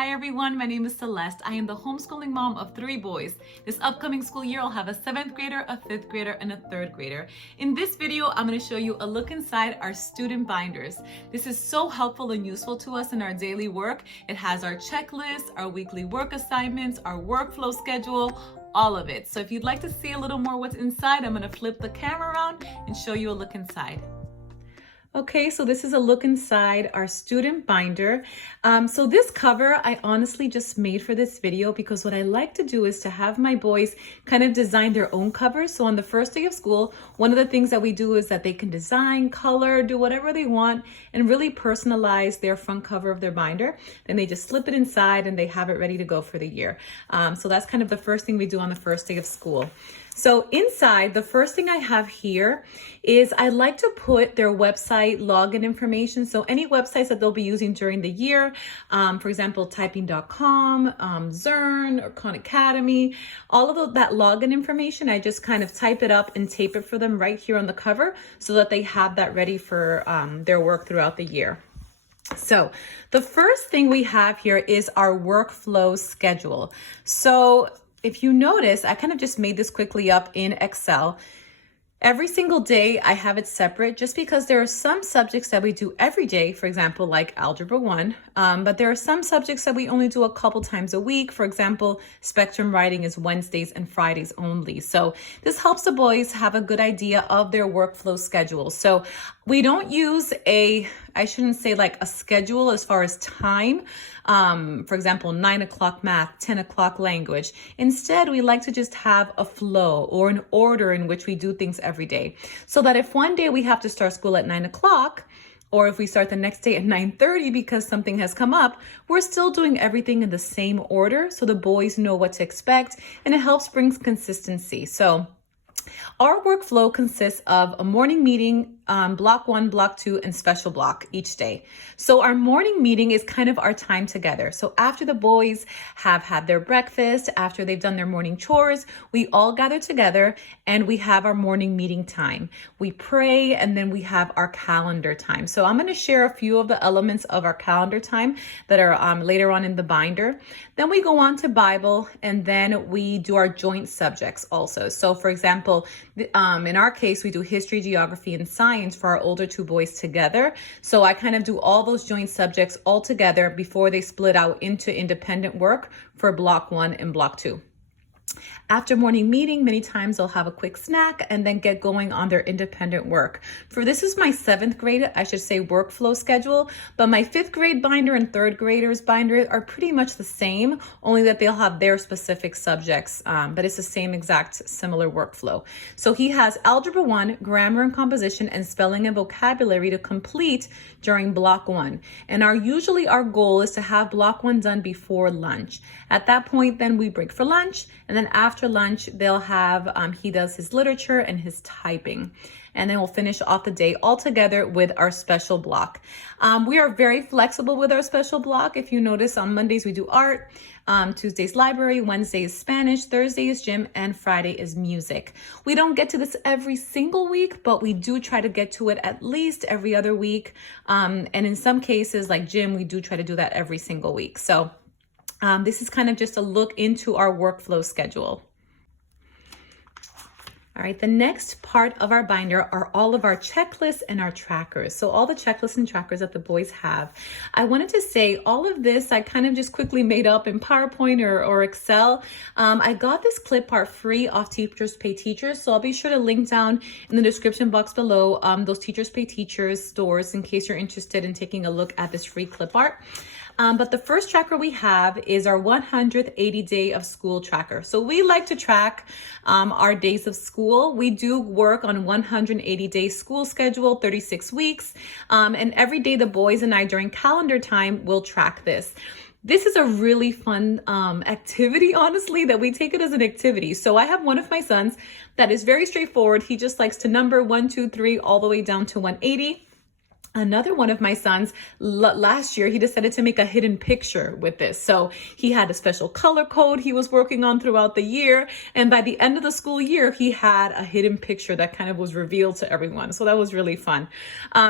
Hi everyone, my name is Celeste. I am the homeschooling mom of 3 boys. This upcoming school year, I'll have a 7th grader, a 5th grader, and a 3rd grader. In this video, I'm going to show you a look inside our student binders. This is so helpful and useful to us in our daily work. It has our checklist, our weekly work assignments, our workflow schedule, all of it. So if you'd like to see a little more what's inside, I'm going to flip the camera around and show you a look inside. Okay, so this is a look inside our student binder. So this cover I honestly just made for this video because what I like to do is to have my boys kind of design their own covers. So on the first day of school, one of the things that we do is that they can design, color, do whatever they want, and really personalize their front cover of their binder. Then they just slip it inside and they have it ready to go for the year. So that's kind of the first thing we do on the first day of school. So inside, the first thing I have here is I like to put their website login information. So any websites that they'll be using during the year, for example, typing.com, Zern, or Khan Academy, all of that login information, I just kind of type it up and tape it for them right here on the cover so that they have that ready for their work throughout the year. So the first thing we have here is our workflow schedule. So if you notice, I kind of just made this quickly up in Excel. Every single day I have it separate just because there are some subjects that we do every day, for example, like Algebra 1, but there are some subjects that we only do a couple times a week. For example, Spectrum Writing is Wednesdays and Fridays only. So this helps the boys have a good idea of their workflow schedule. So we don't use I shouldn't say like a schedule as far as time. For example, 9 o'clock math, 10 o'clock language. Instead, we like to just have a flow or an order in which we do things every day. So that if one day we have to start school at 9 o'clock, or if we start the next day at 9:30 because something has come up, we're still doing everything in the same order so the boys know what to expect, and it helps bring consistency. So our workflow consists of a morning meeting, block 1, block 2, and special block each day. So our morning meeting is kind of our time together. So after the boys have had their breakfast, after they've done their morning chores, we all gather together and we have our morning meeting time. We pray and then we have our calendar time. So I'm going to share a few of the elements of our calendar time that are later on in the binder. Then we go on to Bible, and then we do our joint subjects also. So for example, in our case, we do history, geography, and science for our older 2 boys together. So I kind of do all those joint subjects all together before they split out into independent work for block 1 and block 2. After morning meeting, many times they'll have a quick snack and then get going on their independent work. This is my 7th grade, I should say, workflow schedule, but my 5th grade binder and 3rd graders binder are pretty much the same, only that they'll have their specific subjects, but it's the same exact similar workflow. So he has Algebra 1, grammar and composition, and spelling and vocabulary to complete during block 1. And usually our goal is to have block 1 done before lunch. At that point, then we break for lunch, and then after lunch, they'll have, he does his literature and his typing. And then we'll finish off the day all together with our special block. We are very flexible with our special block. If you notice, on Mondays we do art, Tuesdays library, Wednesday is Spanish, Thursday is gym, and Friday is music. We don't get to this every single week, but we do try to get to it at least every other week. And in some cases, like gym, we do try to do that every single week. So this is kind of just a look into our workflow schedule. All right, the next part of our binder are all of our checklists and our trackers. So all the checklists and trackers that the boys have. I wanted to say all of this I kind of just quickly made up in PowerPoint or Excel. I got this clip art free off Teachers Pay Teachers. So I'll be sure to link down in the description box below those Teachers Pay Teachers stores in case you're interested in taking a look at this free clip art. But the first tracker we have is our 180 day of school tracker. So we like to track our days of school. We do work on 180 day school schedule, 36 weeks. And every day the boys and I during calendar time will track this. This is a really fun activity, honestly, that we take it as an activity. So I have one of my sons that is very straightforward. He just likes to number 1, 2, 3 all the way down to 180. Another one of my sons, last year, he decided to make a hidden picture with this. So he had a special color code he was working on throughout the year. And by the end of the school year, he had a hidden picture that kind of was revealed to everyone. So that was really fun.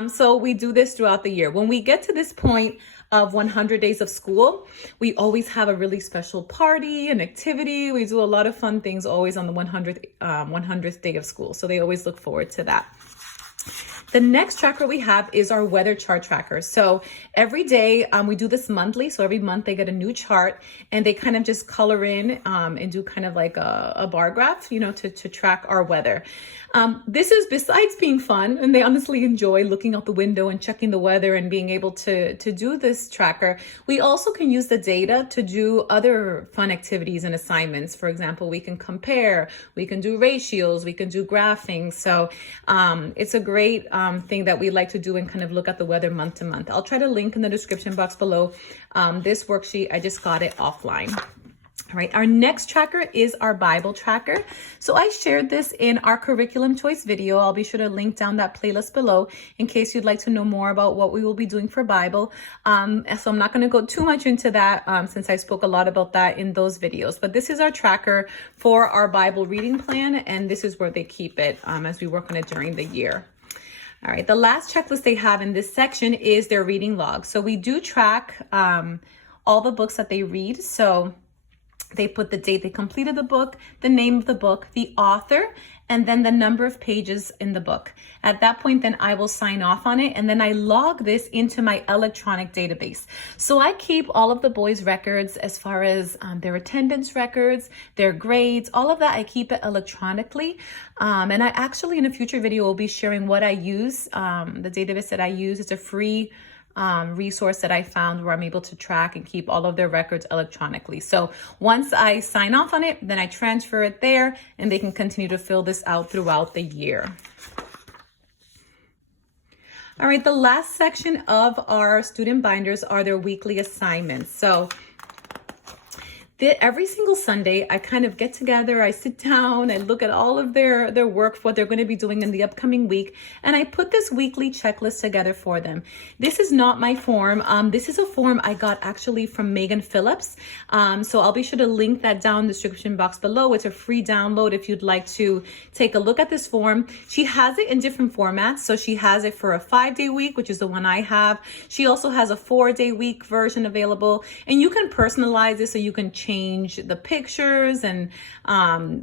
So we do this throughout the year. When we get to this point of 100 days of school, we always have a really special party and activity. We do a lot of fun things always on the 100th day of school. So they always look forward to that. The next tracker we have is our weather chart tracker. So every day we do this monthly. So every month they get a new chart and they kind of just color in and do kind of like a bar graph, you know, to track our weather. This is, besides being fun, and they honestly enjoy looking out the window and checking the weather and being able to do this tracker, we also can use the data to do other fun activities and assignments. For example, we can compare, we can do ratios, we can do graphing. So it's a great thing that we like to do and kind of look at the weather month to month. I'll try to link in the description box below this worksheet. I just got it offline. All right, our next tracker is our Bible tracker. So I shared this in our curriculum choice video. I'll be sure to link down that playlist below in case you'd like to know more about what we will be doing for Bible. So I'm not going to go too much into that since I spoke a lot about that in those videos. But this is our tracker for our Bible reading plan, and this is where they keep it as we work on it during the year. All right, the last checklist they have in this section is their reading log. So we do track all the books that they read. So they put the date they completed the book, the name of the book, the author, and then the number of pages in the book. At that point, then I will sign off on it, and then I log this into my electronic database. So I keep all of the boys' records as far as their attendance records, their grades, all of that. I keep it electronically. And I actually, in a future video, will be sharing what I use, the database that I use. It's a free resource that I found where I'm able to track and keep all of their records electronically. So once I sign off on it, then I transfer it there and they can continue to fill this out throughout the year. All right, the last section of our student binders are their weekly assignments. So every single Sunday, I kind of get together, I sit down, I look at all of their work, what they're going to be doing in the upcoming week, and I put this weekly checklist together for them. This is not my form. This is a form I got actually from Megan Phillips. So I'll be sure to link that down in the description box below. It's a free download if you'd like to take a look at this form. She has it in different formats. So she has it for a 5-day week, which is the one I have. She also has a 4-day week version available, and you can personalize it so you can change the pictures and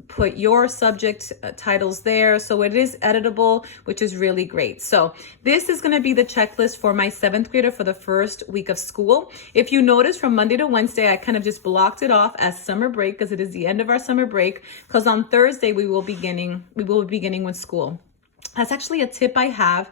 put your subject titles there. So it is editable, which is really great. So this is going to be the checklist for my 7th grader for the first week of school. If you notice, from Monday to Wednesday, I kind of just blocked it off as summer break because it is the end of our summer break, because on Thursday we will be beginning with school. That's actually a tip I have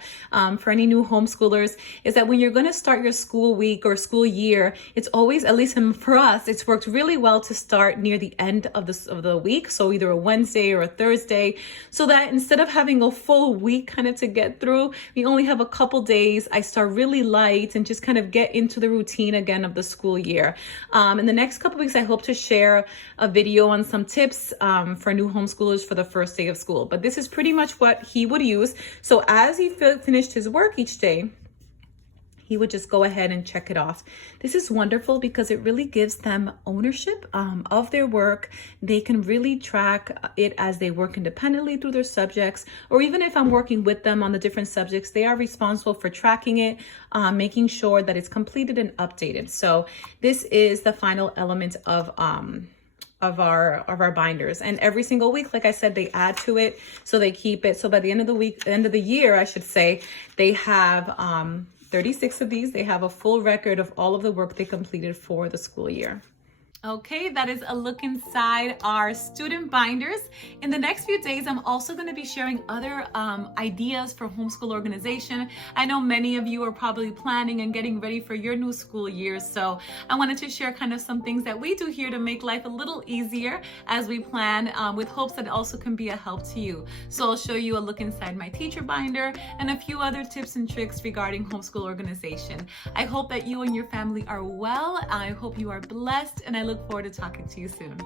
for any new homeschoolers, is that when you're going to start your school week or school year, it's always, at least for us, it's worked really well to start near the end of the week. So either a Wednesday or a Thursday, so that instead of having a full week kind of to get through, we only have a couple days. I start really light and just kind of get into the routine again of the school year. In the next couple weeks, I hope to share a video on some tips for new homeschoolers for the first day of school. But this is pretty much what he would use. So as he finished his work each day, he would just go ahead and check it off. This is wonderful because it really gives them ownership of their work. They can really track it as they work independently through their subjects, or even if I'm working with them on the different subjects, they are responsible for tracking it, making sure that it's completed and updated. So this is the final element of our binders, and every single week, like I said, they add to it, so they keep it. So by the end of the year, I should say, they have 36 of these. They have a full record of all of the work they completed for the school year. Okay, that is a look inside our student binders. In the next few days, I'm also going to be sharing other ideas for homeschool organization. I know many of you are probably planning and getting ready for your new school year, so I wanted to share kind of some things that we do here to make life a little easier as we plan, with hopes that it also can be a help to you. So I'll show you a look inside my teacher binder and a few other tips and tricks regarding homeschool organization. I hope that you and your family are well. I hope you are blessed, and I look forward to talking to you soon.